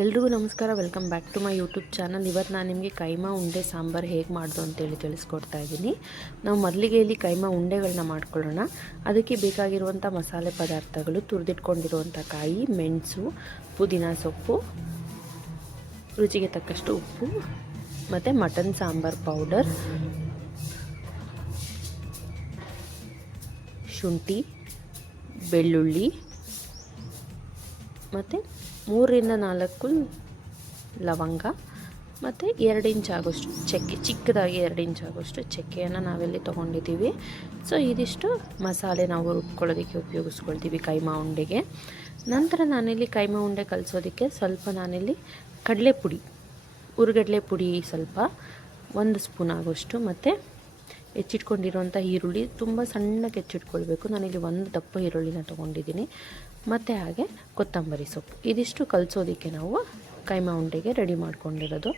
ಎಲ್ರಿಗೂ ನಮಸ್ಕಾರ, welcome back to my YouTube channel. ಇವತ್ತು ನಾನು ನಿಮಗೆ ಕೈಮಾ ಉಂಡೆ, ಸಾಂಬಾರು ಹೇಗೆ ಮಾಡೋದು ಅಂತೇಳಿ ತಿಳಿಸ್ಕೊಡ್ತಾ ಇದ್ದೀನಿ. ನಾವು ಮೊದಲಿಗೆ ಇಲ್ಲಿ ಕೈಮಾ ಉಂಡೆಗಳನ್ನ ಮಾಡ್ಕೊಳ್ಳೋಣ. ಅದಕ್ಕೆ ಬೇಕಾಗಿರುವಂಥ ಮಸಾಲೆ ಪದಾರ್ಥಗಳು ತುರಿದಿಟ್ಕೊಂಡಿರುವಂಥ ಕಾಯಿ, ಮೆಣಸು, ಪುದೀನ ಸೊಪ್ಪು, ರುಚಿಗೆ ತಕ್ಕಷ್ಟು ಉಪ್ಪು, ಮತ್ತು ಮಟನ್ ಸಾಂಬಾರು ಪೌಡರ್, ಶುಂಠಿ, ಬೆಳ್ಳುಳ್ಳಿ ಮತ್ತು ಮೂರರಿಂದ ನಾಲ್ಕು ಲವಂಗ, ಮತ್ತು ಎರಡು ಇಂಚ್ ಆಗೋಷ್ಟು ಚಕ್ಕೆ, ಚಿಕ್ಕದಾಗಿ ಎರಡು ಇಂಚ್ ಆಗೋಷ್ಟು ಚಕ್ಕೆಯನ್ನು ನಾವಿಲ್ಲಿ ತೊಗೊಂಡಿದ್ದೀವಿ. ಸೊ ಇದಿಷ್ಟು ಮಸಾಲೆ ನಾವು ರುಬ್ಕೊಳ್ಳೋದಕ್ಕೆ ಉಪಯೋಗಿಸ್ಕೊಳ್ತೀವಿ ಕೈಮಾ ಉಂಡೆಗೆ. ನಂತರ ನಾನಿಲ್ಲಿ ಕೈಮಾ ಉಂಡೆ ಕಲಿಸೋದಕ್ಕೆ ಸ್ವಲ್ಪ ನಾನಿಲ್ಲಿ ಕಡಲೆ ಪುಡಿ ಉರುಗಡಲೆ ಪುಡಿ ಸ್ವಲ್ಪ, ಒಂದು ಸ್ಪೂನ್ ಆಗೋಷ್ಟು, ಮತ್ತು ಹೆಚ್ಚಿಟ್ಕೊಂಡಿರುವಂಥ ಈರುಳ್ಳಿ ತುಂಬ ಸಣ್ಣಕ್ಕೆ ಹೆಚ್ಚಿಟ್ಕೊಳ್ಬೇಕು. ನಾನಿಲ್ಲಿ ಒಂದು ದಪ್ಪ ಈರುಳ್ಳಿನ ತೊಗೊಂಡಿದ್ದೀನಿ. ಮತ್ತು ಹಾಗೆ ಕೊತ್ತಂಬರಿ ಸೊಪ್ಪು. ಇದಿಷ್ಟು ಕಲಿಸೋದಕ್ಕೆ ನಾವು ಕೈಮಾ ಉಂಡೆಗೆ ರೆಡಿ ಮಾಡ್ಕೊಂಡಿರೋದು.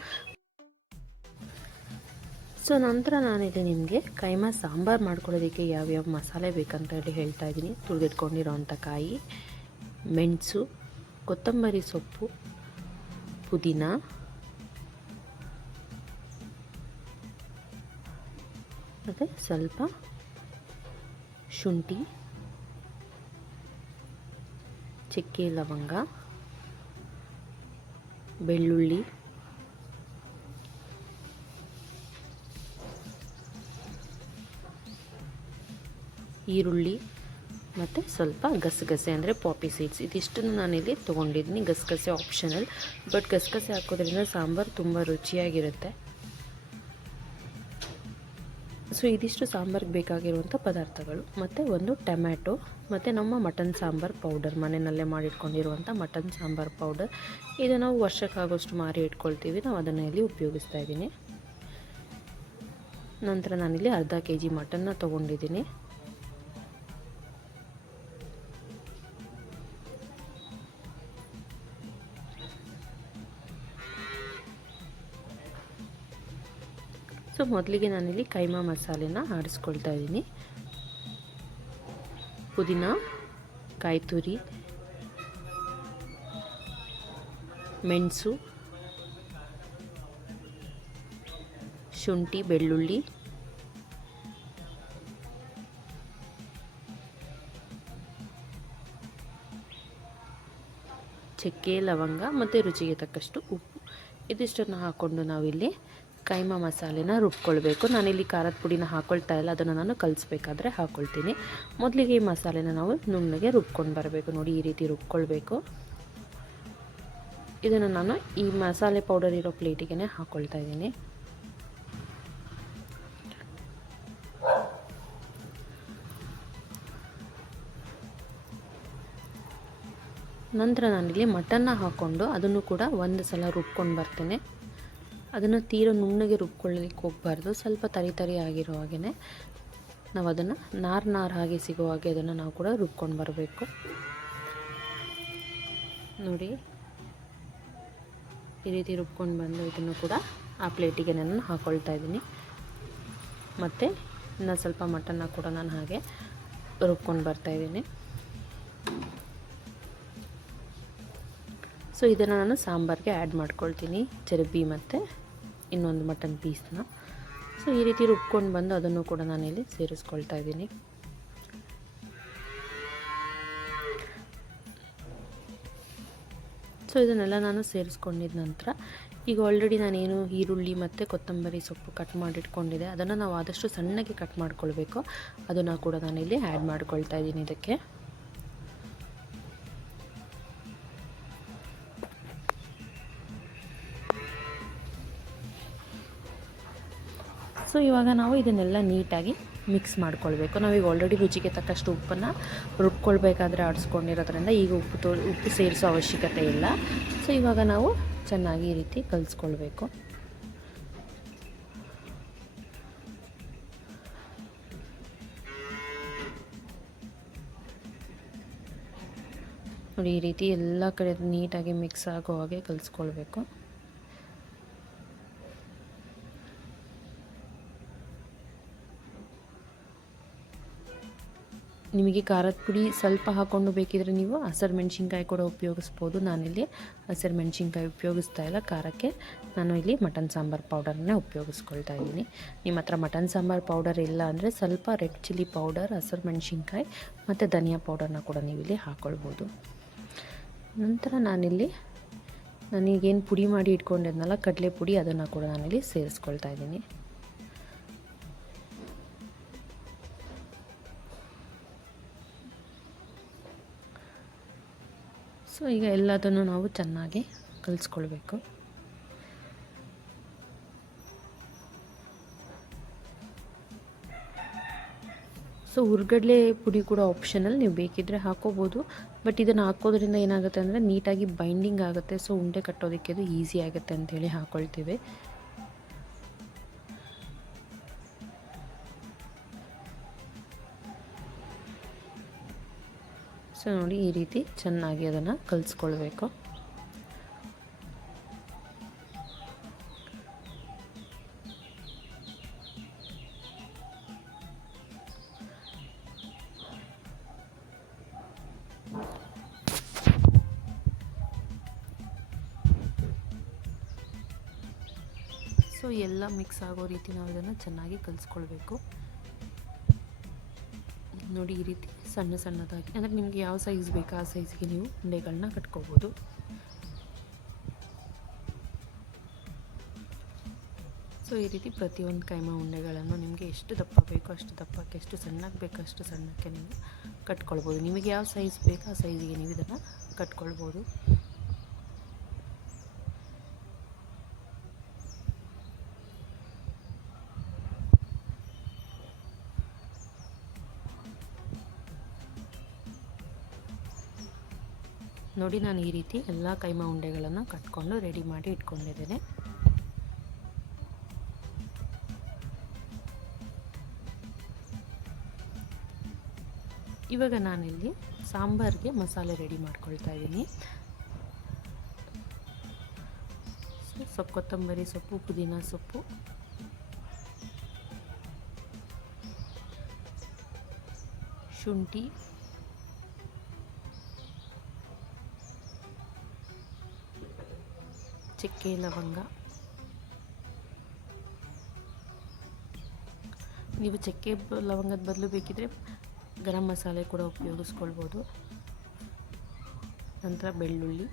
ಸೊ, ನಂತರ ನಾನಿಲ್ಲಿ ನಿಮಗೆ ಕೈಮಾ ಸಾಂಬಾರು ಮಾಡ್ಕೊಳ್ಳೋದಕ್ಕೆ ಯಾವ್ಯಾವ ಮಸಾಲೆ ಬೇಕಂತ ಹೇಳಿ ಹೇಳ್ತಾ ಇದ್ದೀನಿ. ತುಳಿದಿಟ್ಕೊಂಡಿರೋವಂಥ ಕಾಯಿ, ಮೆಣಸು, ಕೊತ್ತಂಬರಿ ಸೊಪ್ಪು, ಪುದೀನ ಮತ್ತು ಸ್ವಲ್ಪ ಶುಂಠಿ, ಚಕ್ಕೆ ಲವಂಗ, ಬೆಳ್ಳುಳ್ಳಿ, ಈರುಳ್ಳಿ ಮತ್ತು ಸ್ವಲ್ಪ ಗಸಗಸೆ ಅಂದರೆ ಪಾಪಿ ಸೀಡ್ಸ್ ಇದಿಷ್ಟನ್ನು ನಾನಿಲ್ಲಿ ತೊಗೊಂಡಿದ್ದೀನಿ ಗಸಗಸೆ ಆಪ್ಷನಲ್ ಬಟ್ ಗಸಗಸೆ ಹಾಕೋದ್ರಿಂದ ಸಾಂಬಾರು ತುಂಬ ರುಚಿಯಾಗಿರುತ್ತೆ. ಸೊ ಇದಿಷ್ಟು ಸಾಂಬಾರ್ಗೆ ಬೇಕಾಗಿರುವಂಥ ಪದಾರ್ಥಗಳು. ಮತ್ತು ಒಂದು ಟೊಮ್ಯಾಟೊ, ಮತ್ತು ನಮ್ಮ ಮಟನ್ ಸಾಂಬಾರು ಪೌಡರ್ ಮನೆಯಲ್ಲೇ ಮಾಡಿಟ್ಕೊಂಡಿರುವಂಥ ಮಟನ್ ಸಾಂಬಾರು ಪೌಡರ್. ಇದು ನಾವು ವರ್ಷಕ್ಕಾಗೋಷ್ಟು ಮಾರಿ ಇಟ್ಕೊಳ್ತೀವಿ. ನಾವು ಅದನ್ನು ಇಲ್ಲಿ ಉಪಯೋಗಿಸ್ತಾ ಇದ್ದೀನಿ. ನಂತರ ನಾನಿಲ್ಲಿ ಅರ್ಧ ಕೆ ಜಿ ಮಟನ್ನ ತೊಗೊಂಡಿದ್ದೀನಿ. ಸೊ ಮೊದಲಿಗೆ ನಾನಿಲ್ಲಿ ಕೈಮಾ ಮಸಾಲೆನ ಆಡಿಸ್ಕೊಳ್ತಾ ಇದ್ದೀನಿ. ಪುದೀನ ಕಾಯಿ ತುರಿ ಮೆಣಸು, ಶುಂಠಿ, ಬೆಳ್ಳುಳ್ಳಿ, ಚಕ್ಕೆ, ಲವಂಗ ಮತ್ತು ರುಚಿಗೆ ತಕ್ಕಷ್ಟು ಉಪ್ಪು. ಇದಿಷ್ಟನ್ನು ಹಾಕ್ಕೊಂಡು ನಾವಿಲ್ಲಿ ಕೈಮಾ ಮಸಾಲೆನ ರುಬ್ಕೊಳ್ಬೇಕು. ನಾನಿಲ್ಲಿ ಖಾರದ ಪುಡಿನ ಹಾಕ್ಕೊಳ್ತಾ ಇಲ್ಲ, ಅದನ್ನು ನಾನು ಕಲಿಸ್ಬೇಕಾದ್ರೆ ಹಾಕ್ಕೊಳ್ತೀನಿ ಮೊದಲಿಗೆ ಈ ಮಸಾಲೆನ ನಾವು ನುಣ್ಣಗೆ ರುಬ್ಕೊಂಡು ಬರಬೇಕು. ನೋಡಿ, ಈ ರೀತಿ ರುಬ್ಕೊಳ್ಬೇಕು. ಇದನ್ನು ನಾನು ಈ ಮಸಾಲೆ ಪೌಡರ್ ಇರೋ ಪ್ಲೇಟಿಗೆ ಹಾಕ್ಕೊಳ್ತಾ ಇದ್ದೀನಿ. ನಂತರ ನಾನಿಲ್ಲಿ ಮಟನ್ನ ಹಾಕ್ಕೊಂಡು ಅದನ್ನು ಕೂಡ ಒಂದು ಸಲ ರುಬ್ಕೊಂಡು ಬರ್ತೇನೆ. ಅದನ್ನು ತೀರ ನುಣ್ಣಗೆ ರುಬ್ಕೊಳ್ಳಲಿಕ್ಕೆ ಹೋಗಬಾರ್ದು. ಸ್ವಲ್ಪ ತರಿ ತರಿ ಆಗಿರೋ ಹಾಗೆಯೇ ನಾವು ಅದನ್ನು ನಾರು ನಾರು ಹಾಗೆ ಸಿಗೋ ಹಾಗೆ ಅದನ್ನು ನಾವು ಕೂಡ ರುಬ್ಕೊಂಡು ಬರಬೇಕು. ನೋಡಿ, ಈ ರೀತಿ ರುಬ್ಕೊಂಡು ಬಂದು ಇದನ್ನು ಕೂಡ ಆ ಪ್ಲೇಟಿಗೆ ನಾನು ಹಾಕ್ಕೊಳ್ತಾ ಇದ್ದೀನಿ. ಮತ್ತು ಇನ್ನು ಸ್ವಲ್ಪ ಮಟನ್ನ ಕೂಡ ನಾನು ಹಾಗೆ ರುಬ್ಕೊಂಡು ಬರ್ತಾಯಿದ್ದೀನಿ ಸೊ, ಇದನ್ನು ನಾನು ಸಾಂಬಾರಿಗೆ ಆ್ಯಡ್ ಮಾಡ್ಕೊಳ್ತೀನಿ. ಚರ್ಬಿ ಮತ್ತು ಇನ್ನೊಂದು ಮಟನ್ ಪೀಸ್ನ. ಸೊ ಈ ರೀತಿ ರುಬ್ಕೊಂಡು ಬಂದು ಅದನ್ನು ಕೂಡ ನಾನಿಲ್ಲಿ ಸೇರಿಸ್ಕೊಳ್ತಾ ಇದ್ದೀನಿ. ಸೊ ಇದನ್ನೆಲ್ಲ ನಾನು ಸೇರಿಸ್ಕೊಂಡಿದ್ದ ನಂತರ, ಈಗ ಆಲ್ರೆಡಿ ನಾನೇನು ಈರುಳ್ಳಿ ಮತ್ತು ಕೊತ್ತಂಬರಿ ಸೊಪ್ಪು ಕಟ್ ಮಾಡಿಟ್ಕೊಂಡಿದೆ ಅದನ್ನು ನಾವು ಆದಷ್ಟು ಸಣ್ಣಗೆ ಕಟ್ ಮಾಡ್ಕೊಳ್ಬೇಕು. ಅದನ್ನು ಕೂಡ ನಾನಿಲ್ಲಿ ಆ್ಯಡ್ ಮಾಡ್ಕೊಳ್ತಾ ಇದ್ದೀನಿ ಇದಕ್ಕೆ. ಸೊ ಇವಾಗ ನಾವು ಇದನ್ನೆಲ್ಲ ನೀಟಾಗಿ ಮಿಕ್ಸ್ ಮಾಡ್ಕೊಳ್ಬೇಕು. ನಾವೀಗ ಆಲ್ರೆಡಿ ರುಚಿಗೆ ತಕ್ಕಷ್ಟು ಉಪ್ಪನ್ನು ರುಬ್ಕೊಳ್ಬೇಕಾದ್ರೆ ಆಡಿಸ್ಕೊಂಡಿರೋದ್ರಿಂದ ಈಗ ಉಪ್ಪು ತೋ, ಉಪ್ಪು ಸೇರಿಸೋ ಅವಶ್ಯಕತೆ ಇಲ್ಲ. ಸೊ ಇವಾಗ ನಾವು ಚೆನ್ನಾಗಿ ಈ ರೀತಿ ಕಲಿಸ್ಕೊಳ್ಬೇಕು. ನೋಡಿ, ಈ ರೀತಿ ಎಲ್ಲ ಕಡೆ ನೀಟಾಗಿ ಮಿಕ್ಸ್ ಆಗೋ ಹಾಗೆ ಕಲಿಸ್ಕೊಳ್ಬೇಕು. ನಿಮಗೆ ಖಾರದ ಪುಡಿ ಸ್ವಲ್ಪ ಹಾಕ್ಕೊಂಡು ಬೇಕಿದ್ರೆ ನೀವು ಹಸಿರು ಮೆಣಸಿನ್ಕಾಯಿ ಕೂಡ ಉಪಯೋಗಿಸ್ಬೋದು. ನಾನಿಲ್ಲಿ ಹಸಿರು ಮೆಣಸಿನ್ಕಾಯಿ ಉಪಯೋಗಿಸ್ತಾ ಇಲ್ಲ. ಖಾರಕ್ಕೆ ನಾನು ಇಲ್ಲಿ ಮಟನ್ ಸಾಂಬಾರು ಪೌಡರನ್ನೇ ಉಪಯೋಗಿಸ್ಕೊಳ್ತಾ ಇದ್ದೀನಿ. ನಿಮ್ಮ ಹತ್ರ ಮಟನ್ ಸಾಂಬಾರು ಪೌಡರ್ ಇಲ್ಲ ಅಂದರೆ ಸ್ವಲ್ಪ ರೆಡ್ ಚಿಲ್ಲಿ ಪೌಡರ್, ಹಸಿರು ಮೆಣಸಿನ್ಕಾಯಿ ಮತ್ತು ಧನಿಯಾ ಪೌಡರ್ನ ಕೂಡ ನೀವು ಇಲ್ಲಿ ಹಾಕ್ಕೊಳ್ಬೋದು ನಂತರ ನಾನಿಲ್ಲಿ ನನಗೇನು ಪುಡಿ ಮಾಡಿ ಇಟ್ಕೊಂಡಿದ್ನಲ್ಲ, ಕಡಲೆ ಪುಡಿ ಅದನ್ನು ಕೂಡ ನಾನಿಲ್ಲಿ ಸೇರಿಸ್ಕೊಳ್ತಾ ಇದ್ದೀನಿ. ಸೊ ಈಗ ಎಲ್ಲದನ್ನು ನಾವು ಚೆನ್ನಾಗಿ ಕಲಿಸ್ಕೊಳ್ಬೇಕು. ಸೊ ಹುರ್ಗಡ್ಲೆ ಪುಡಿ ಕೂಡ ಆಪ್ಷನಲ್ ನೀವು ಬೇಕಿದ್ದರೆ ಹಾಕೋಬೋದು. ಬಟ್ ಇದನ್ನು ಹಾಕೋದ್ರಿಂದ ಏನಾಗುತ್ತೆ ಅಂದರೆ ನೀಟಾಗಿ ಬೈಂಡಿಂಗ್ ಆಗುತ್ತೆ. ಸೊ ಉಂಡೆ ಕಟ್ಟೋದಕ್ಕೆ ಅದು ಈಸಿ ಆಗುತ್ತೆ ಅಂತೇಳಿ ಹಾಕ್ಕೊಳ್ತೀವಿ ಸೊ ನೋಡಿ ಈ ರೀತಿ ಚೆನ್ನಾಗಿ ಅದನ್ನು ಕಲಿಸ್ಕೊಳ್ಬೇಕು. ಸೊ ಎಲ್ಲ ಮಿಕ್ಸ್ ಆಗೋ ರೀತಿ ನಾವು ಇದನ್ನು ಚೆನ್ನಾಗಿ ಕಲಿಸ್ಕೊಳ್ಬೇಕು. ನೋಡಿ ಈ ರೀತಿ ಸಣ್ಣ ಸಣ್ಣದಾಗಿ, ಅಂದರೆ ನಿಮಗೆ ಯಾವ ಸೈಜ್ ಬೇಕು ಆ ಸೈಜ್ಗೆ ನೀವು ಉಂಡೆಗಳನ್ನ ಕಟ್ಕೋಬೋದು. ಸೊ ಈ ರೀತಿ ಪ್ರತಿಯೊಂದು ಕೈಮಾ ಉಂಡೆಗಳನ್ನು ನಿಮಗೆ ಎಷ್ಟು ದಪ್ಪ ಬೇಕೋ, ಅಷ್ಟು ದಪ್ಪಕ್ಕೆ, ಎಷ್ಟು ಸಣ್ಣಕ್ಕೆ ಬೇಕೋ, ಅಷ್ಟು ಸಣ್ಣಕ್ಕೆ ನೀವು ಕಟ್ಕೊಳ್ಬೋದು. ನಿಮಗೆ ಯಾವ ಸೈಜ್ ಬೇಕೋ ಆ ಸೈಜಿಗೆ ನೀವು ಇದನ್ನು ಕಟ್ಕೊಳ್ಬೋದು. ನೋಡಿ ನಾನು ಈ ರೀತಿ ಎಲ್ಲ ಕೈಮಾ ಉಂಡೆಗಳನ್ನು ಕಟ್ಕೊಂಡು ರೆಡಿ ಮಾಡಿ ಇಟ್ಕೊಂಡಿದ್ದೇನೆ. ಇವಾಗ ನಾನಿಲ್ಲಿ ಸಾಂಬಾರಿಗೆ ಮಸಾಲೆ ರೆಡಿ ಮಾಡ್ಕೊಳ್ತಾ ಇದ್ದೀನಿ. ಸೊಪ್ಪು ಕೊತ್ತಂಬರಿ ಸೊಪ್ಪು, ಪುದೀನ ಸೊಪ್ಪು. ಶುಂಠಿ. ಚಕ್ಕೆ ಲವಂಗ ನೀವು ಚಕ್ಕೆ ಲವಂಗದ ಬದಲು ಬೇಕಿದ್ರೆ ಗರಂ ಮಸಾಲೆ ಕೂಡ ಉಪಯೋಗಿಸ್ಕೊಳ್ಬೋದು. ನಂತರ ಬೆಳ್ಳುಳ್ಳಿ.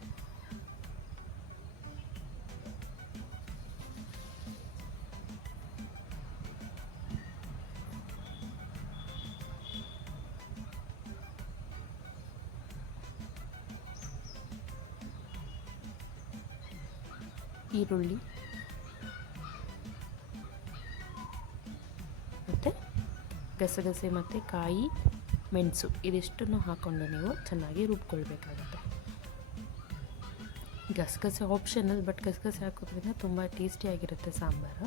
ಈರುಳ್ಳಿ. ಮತ್ತು ಗಸಗಸೆ ಮತ್ತು ಕಾಯಿ, ಮೆಣಸು ಇದಿಷ್ಟನ್ನು ಹಾಕ್ಕೊಂಡು ನೀವು ಚೆನ್ನಾಗಿ ರುಬ್ಕೊಳ್ಬೇಕಾಗುತ್ತೆ. ಗಸಗಸೆ ಆಪ್ಷನಲ್ ಬಟ್ ಗಸಗಸೆ ಹಾಕೋದ್ರಿಂದ ತುಂಬ ಟೇಸ್ಟಿಯಾಗಿರುತ್ತೆ ಸಾಂಬಾರು.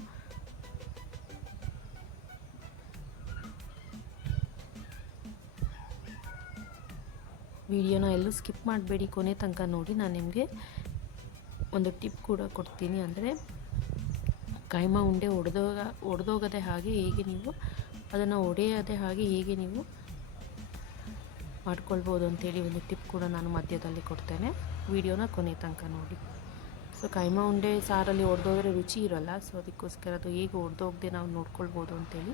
ವಿಡಿಯೋನ ಎಲ್ಲೂ ಸ್ಕಿಪ್ ಮಾಡಬೇಡಿ ಕೊನೆ ತನಕ ನೋಡಿ. ನಾನು ನಿಮಗೆ ಒಂದು ಟಿಪ್ ಕೂಡ ಕೊಡ್ತೀನಿ ಅಂದರೆ ಕೈಮಾ ಉಂಡೆ ಒಡೆದೋಗ ಒಡೆದೋಗದೆ ಹಾಗೆ ಹೇಗೆ ನೀವು ಅದನ್ನು ಒಡೆಯದೆ ಹಾಗೆ ಹೇಗೆ ನೀವು ಮಾಡ್ಕೊಳ್ಬೋದು ಅಂತೇಳಿ ಒಂದು ಟಿಪ್ ಕೂಡ ನಾನು ಮಧ್ಯದಲ್ಲಿ ಕೊಡ್ತೇನೆ. ವಿಡಿಯೋನ ಕೊನೆ ತನಕ ನೋಡಿ. ಸೊ, ಕೈಮಾ ಉಂಡೆ ಸಾರಲ್ಲಿ ಒಡೆದೋದ್ರೆ ರುಚಿ ಇರೋಲ್ಲ. ಸೊ, ಅದಕ್ಕೋಸ್ಕರ ಅದು ಹೇಗೆ ಒಡೆದೋಗದೆ ನಾವು ನೋಡ್ಕೊಳ್ಬೋದು ಅಂತೇಳಿ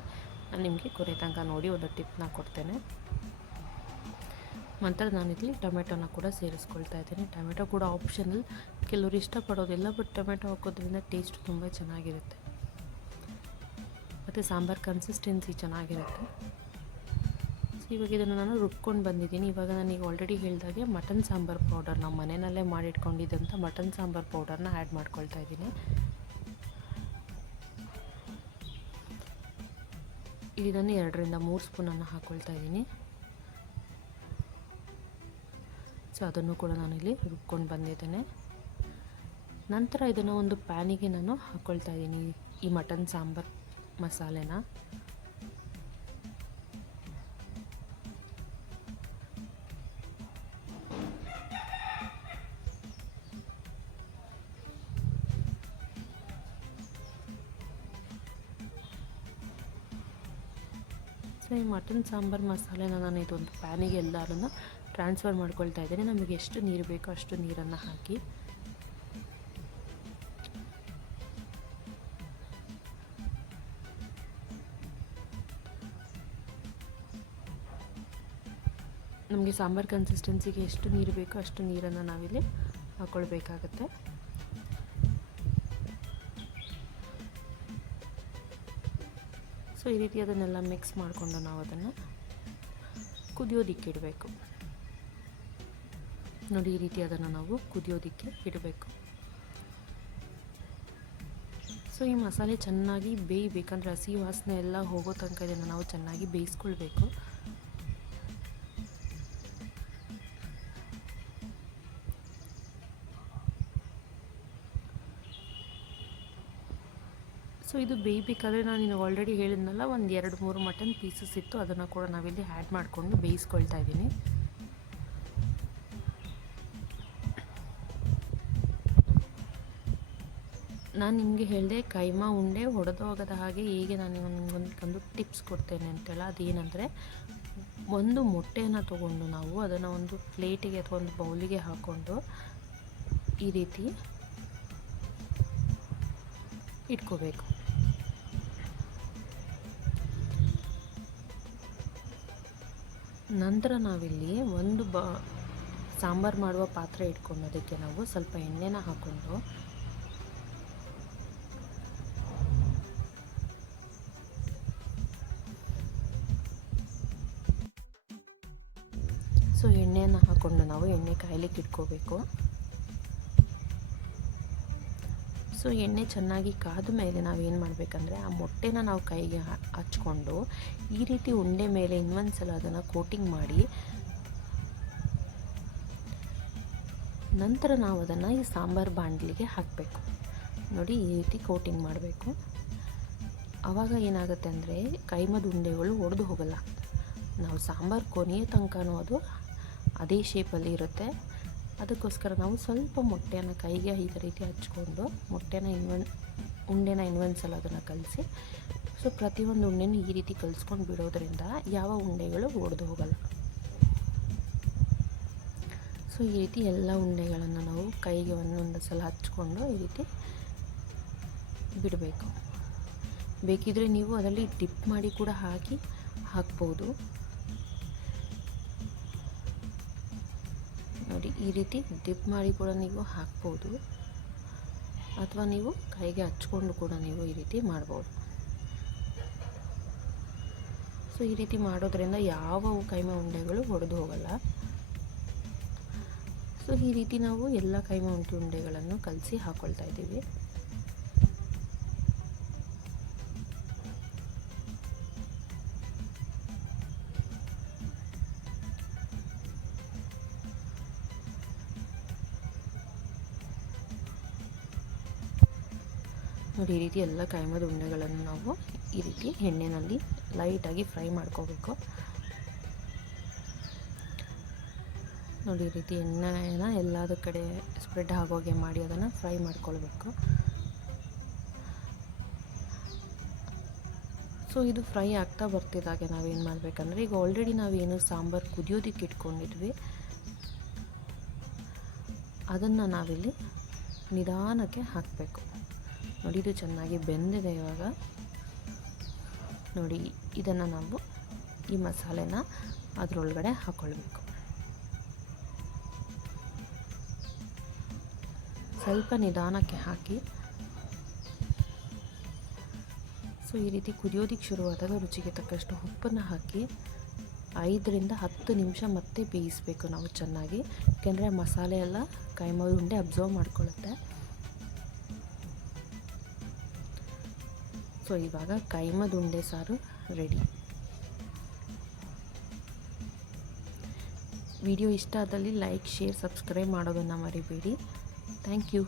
ನಾನು ನಿಮಗೆ ಕೊನೆ ತನಕ ನೋಡಿ ಒಂದು ಟಿಪ್ನ ಕೊಡ್ತೇನೆ. ನಂತರ ನಾನಿಲ್ಲಿ ಟೊಮೆಟೊನ ಕೂಡ ಸೇರಿಸ್ಕೊಳ್ತಾ ಇದ್ದೀನಿ. ಟೊಮೆಟೊ ಕೂಡ ಆಪ್ಷನಲ್ ಕೆಲವರು ಇಷ್ಟಪಡೋದಿಲ್ಲ ಬಟ್ ಟೊಮೆಟೊ ಹಾಕೋದ್ರಿಂದ ಟೇಸ್ಟ್ ತುಂಬ ಚೆನ್ನಾಗಿರುತ್ತೆ. ಮತ್ತು ಸಾಂಬಾರು ಕನ್ಸಿಸ್ಟೆನ್ಸಿ ಚೆನ್ನಾಗಿರುತ್ತೆ. ಸೊ ಇವಾಗ ಇದನ್ನು ನಾನು ರುಬ್ಕೊಂಡು ಬಂದಿದ್ದೀನಿ. ಇವಾಗ ನನಗೆ ಆಲ್ರೆಡಿ ಹೇಳಿದಾಗೆ ಮಟನ್ ಸಾಂಬಾರು ಪೌಡರ್ ನಮ್ಮ ಮನೆಯಲ್ಲೇ ಮಾಡಿಟ್ಕೊಂಡಿದ್ದಂಥ ಮಟನ್ ಸಾಂಬಾರು ಪೌಡರ್ನ ಆ್ಯಡ್ ಮಾಡ್ಕೊಳ್ತಾ ಇದ್ದೀನಿ. ಇದನ್ನು ಎರಡರಿಂದ ಮೂರು ಸ್ಪೂನನ್ನು ಹಾಕ್ಕೊಳ್ತಾ ಇದ್ದೀನಿ. ಸೊ ಅದನ್ನು ಕೂಡ ನಾನು ಇಲ್ಲಿ ರುಬ್ಕೊಂಡು ಬಂದಿದ್ದೇನೆ. ನಂತರ ಇದನ್ನು ಒಂದು ಪ್ಯಾನಿಗೆ ನಾನು ಹಾಕ್ಕೊಳ್ತಾ ಇದ್ದೀನಿ ಈ ಮಟನ್ ಸಾಂಬಾರ್ ಮಸಾಲೆನ. ಸೊ ಈ ಮಟನ್ ಸಾಂಬಾರ್ ಮಸಾಲೆನ ನಾನು ಇದೊಂದು ಪ್ಯಾನಿಗೆ ಎಲ್ಲನೂ ಟ್ರಾನ್ಸ್ಫರ್ ಮಾಡ್ಕೊಳ್ತಾ ಇದ್ದೇನೆ. ನಮಗೆ ಎಷ್ಟು ನೀರು ಬೇಕೋ ಅಷ್ಟು ನೀರನ್ನು ಹಾಕಿ. ನಮಗೆ ಸಾಂಬಾರು ಕನ್ಸಿಸ್ಟೆನ್ಸಿಗೆ ಎಷ್ಟು ನೀರು ಬೇಕೋ ಅಷ್ಟು ನೀರನ್ನು ನಾವಿಲ್ಲಿ ಹಾಕ್ಕೊಳ್ಬೇಕಾಗತ್ತೆ ಸೊ ಈ ರೀತಿ ಅದನ್ನೆಲ್ಲ ಮಿಕ್ಸ್ ಮಾಡಿಕೊಂಡು ನಾವು ಅದನ್ನು ಕುದಿಯೋದಿಕ್ಕೆ ಇಡಬೇಕು ನೋಡಿ ಈ ರೀತಿ ಅದನ್ನು ನಾವು ಕುದಿಯೋದಕ್ಕೆ ಇಡಬೇಕು. ಸೊ ಈ ಮಸಾಲೆ ಚೆನ್ನಾಗಿ ಬೇಯಬೇಕಂದ್ರೆ ಹಸಿ ವಾಸನೆ ಎಲ್ಲ ಹೋಗೋ ತನಕ ಇದನ್ನು ನಾವು ಚೆನ್ನಾಗಿ ಬೇಯಿಸ್ಕೊಳ್ಬೇಕು. ಸೊ ಇದು ಬೇಯಬೇಕಾದ್ರೆ ನಾನು ನಿನಗೆ ಆಲ್ರೆಡಿ ಹೇಳಿದ್ನಲ್ಲ, ಒಂದು ಎರಡು ಮೂರು ಮಟನ್ ಪೀಸಸ್ ಇತ್ತು. ಅದನ್ನು ಕೂಡ ನಾವಿಲ್ಲಿ ಆ್ಯಡ್ ಮಾಡಿಕೊಂಡು ಬೇಯಿಸ್ಕೊಳ್ತಾ ಇದ್ದೀನಿ. ನಾನು ನಿಮಗೆ ಹೇಳಿದೆ, ಕೈಮಾ, ಉಂಡೆ ಹೊಡೆದೋಗದ ಹಾಗೆ ಹೀಗೆ ನಾನು ನಿಮಗೊಂದು ಟಿಪ್ಸ್ ಕೊಡ್ತೇನೆ ಅಂತೇಳ. ಅದೇನೆಂದರೆ, ಒಂದು ಮೊಟ್ಟೆಯನ್ನು ತೊಗೊಂಡು ನಾವು ಅದನ್ನು ಒಂದು ಪ್ಲೇಟಿಗೆ ಅಥವಾ ಒಂದು ಬೌಲಿಗೆ ಹಾಕ್ಕೊಂಡು ಈ ರೀತಿ ಇಟ್ಕೋಬೇಕು. ನಂತರ ನಾವಿಲ್ಲಿ ಒಂದು ಬ, ಸಾಂಬಾರು ಮಾಡುವ ಪಾತ್ರೆ ಇಟ್ಕೊಂಡು ಅದಕ್ಕೆ ನಾವು ಸ್ವಲ್ಪ ಎಣ್ಣೆನ ಹಾಕ್ಕೊಂಡು ಹಾಕ್ಕೊಂಡು ನಾವು ಎಣ್ಣೆ ಕಾಯ್ಲಿಕ್ಕೆ ಇಟ್ಕೋಬೇಕು. ಸೊ ಎಣ್ಣೆ ಚೆನ್ನಾಗಿ ಕಾದ ಮೇಲೆ ನಾವು ಏನು ಮಾಡಬೇಕಂದ್ರೆ, ಆ ಮೊಟ್ಟೆನ ನಾವು ಕೈಗೆ ಹಚ್ಕೊಂಡು ಈ ರೀತಿ ಉಂಡೆ ಮೇಲೆ ಇನ್ನೊಂದು ಸಲ ಅದನ್ನು ಕೋಟಿಂಗ್ ಮಾಡಿ, ನಂತರ ನಾವು ಅದನ್ನು ಈ ಸಾಂಬಾರು ಬಾಂಡ್ಲಿಗೆ ಹಾಕಬೇಕು. ನೋಡಿ, ಈ ರೀತಿ ಕೋಟಿಂಗ್ ಮಾಡಬೇಕು. ಆವಾಗ ಏನಾಗುತ್ತೆ ಅಂದರೆ ಕೈಮದ ಉಂಡೆಗಳು ಒಡೆದು ಹೋಗಲ್ಲ. ನಾವು ಸಾಂಬಾರು ಕೊನೆಯ ತನಕನೂ ಅದು ಅದೇ ಶೇಪಲ್ಲಿ ಇರುತ್ತೆ. ಅದಕ್ಕೋಸ್ಕರ ನಾವು ಸ್ವಲ್ಪ ಮೊಟ್ಟೆನ ಕೈಗೆ ಐದು ರೀತಿ ಹಚ್ಕೊಂಡು ಮೊಟ್ಟೆನ ಇನ್ವೆನ್ ಉಂಡೆನ ಇನ್ನೊಂದು ಸಲ ಅದನ್ನು ಕಲಸಿ, ಸೊ ಪ್ರತಿಯೊಂದು ಉಂಡೆನೂ ಈ ರೀತಿ ಕಲಿಸ್ಕೊಂಡು ಬಿಡೋದ್ರಿಂದ ಯಾವ ಉಂಡೆಗಳು ಒಡೆದು ಹೋಗಲ್ಲ. ಸೊ ಈ ರೀತಿ ಎಲ್ಲ ಉಂಡೆಗಳನ್ನು ನಾವು ಕೈಗೆ ಒಂದೊಂದು ಸಲ ಹಚ್ಕೊಂಡು ಈ ರೀತಿ ಬಿಡಬೇಕು. ಬೇಕಿದ್ರೆ ನೀವು ಅದರಲ್ಲಿ ಡಿಪ್ ಮಾಡಿ ಕೂಡ ಹಾಕಿ ಹಾಕ್ಬೋದು. ನೋಡಿ, ಈ ರೀತಿ ಡಿಪ್ ಮಾಡಿ ಕೂಡ ನೀವು ಹಾಕ್ಬೋದು. ಅಥವಾ ನೀವು ಕೈಗೆ ಹಚ್ಕೊಂಡು ಕೂಡ ನೀವು ಈ ರೀತಿ ಮಾಡ್ಬೋದು. ಸೊ ಈ ರೀತಿ ಮಾಡೋದ್ರಿಂದ ಯಾವ ಕೈಮೆ ಉಂಡೆಗಳು ಹೊಡೆದು ಹೋಗಲ್ಲ. ಸೊ ಈ ರೀತಿ ನಾವು ಎಲ್ಲ ಕೈಮೆ ಉಂಟು ಉಂಡೆಗಳನ್ನು ಕಲಸಿ ಹಾಕ್ಕೊಳ್ತಾ ಇದ್ದೀವಿ. ನೋಡಿ, ಈ ರೀತಿ ಎಲ್ಲ ಕೈಮದ ಉಂಡೆಗಳನ್ನು ನಾವು ಈ ರೀತಿ ಎಣ್ಣೆಯಲ್ಲಿ ಲೈಟಾಗಿ ಫ್ರೈ ಮಾಡ್ಕೋಬೇಕು. ನೋಡಿ, ಈ ರೀತಿ ಎಣ್ಣೆನ ಎಲ್ಲದ ಕಡೆ ಸ್ಪ್ರೆಡ್ ಆಗೋಗೆ ಮಾಡಿ ಅದನ್ನು ಫ್ರೈ ಮಾಡ್ಕೊಳ್ಬೇಕು. ಸೊ ಇದು ಫ್ರೈ ಆಗ್ತಾ ಬರ್ತಿದ್ದಾಗೆ ನಾವೇನು ಮಾಡಬೇಕಂದ್ರೆ, ಈಗ ಆಲ್ರೆಡಿ ನಾವೇನು ಸಾಂಬಾರು ಕುದಿಯೋದಕ್ಕೆ ಇಟ್ಕೊಂಡಿದ್ವಿ. ಅದನ್ನು ನಾವಿಲ್ಲಿ ನಿಧಾನಕ್ಕೆ ಹಾಕಬೇಕು. ನೋಡಿ ಇದು ಚೆನ್ನಾಗಿ ಬೆಂದಿದೆ ಇವಾಗ. ನೋಡಿ, ಇದನ್ನು ನಾವು ಈ ಮಸಾಲೆನ ಅದರೊಳಗಡೆ ಹಾಕ್ಕೊಳ್ಬೇಕು ಸ್ವಲ್ಪ ನಿಧಾನಕ್ಕೆ ಹಾಕಿ. ಸೊ, ಈ ರೀತಿ ಕುದಿಯೋದಕ್ಕೆ ಶುರುವಾದಾಗ ರುಚಿಗೆ ತಕ್ಕಷ್ಟು ಉಪ್ಪನ್ನು ಹಾಕಿ ಐದರಿಂದ ಹತ್ತು ನಿಮಿಷ ಮತ್ತೆ ಬೇಯಿಸಬೇಕು ನಾವು ಚೆನ್ನಾಗಿ. ಯಾಕೆಂದರೆ ಮಸಾಲೆ ಎಲ್ಲ ಕೈಮಾ ಉಂಡೆ ಅಬ್ಸರ್ವ್ ಮಾಡ್ಕೊಳ್ಳುತ್ತೆ. ಸೊ, ಇವಾಗ ಕೈಮದ ಉಂಡೆ ಸಾರು ರೆಡಿ ವಿಡಿಯೋ ಇಷ್ಟ ಆದಲ್ಲಿ ಲೈಕ್ ಶೇರ್ ಸಬ್ಸ್ಕ್ರೈಬ್ ಮಾಡೋದನ್ನು ಮರಿಬೇಡಿ. Thank you